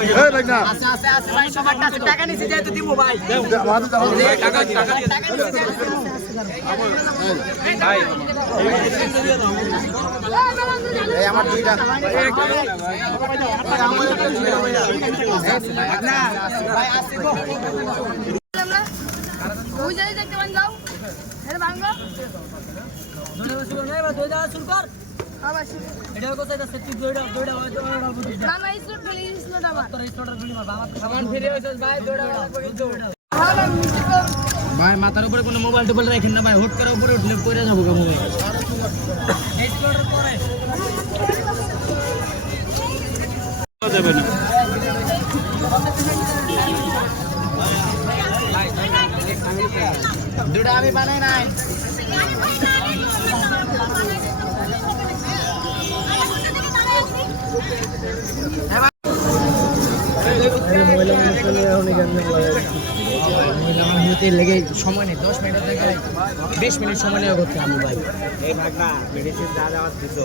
এই ভাই না আছে আছে আছে ভাই সবার কাছে টাকা নিছি যেহেতু দিমু ভাই টাকা নিছি ভাই এই আমার দুইটা ভাই আসি গো ওই যাই দেখতে পান যাও এর ভাঙো দড়া শুরু নাই বা দড়া শুরু কর আবাসি এটা কোথায় যাচ্ছে তুই দড়া মামা ইসলো প্লিজ নো দাবা তোর স্টোর গুলি মার বাবা সামান ফিরে হইছস ভাই দড়া ভাই মাথার উপরে কোনো মোবাইল টোবাইল রাখেন না ভাই হুট করে উপরে উঠলে পড়ে যাবো গা মোবাইল এই স্টোর পরে যাবে না দুটা আমি বানাই নাই লেগে সময় নেই 10 মিনিট থেকে 20 মিনিট সময় নেওয়া করতে আমি ভাই এই ভাগনা মেডিসিন যা যাওয়ার দিছো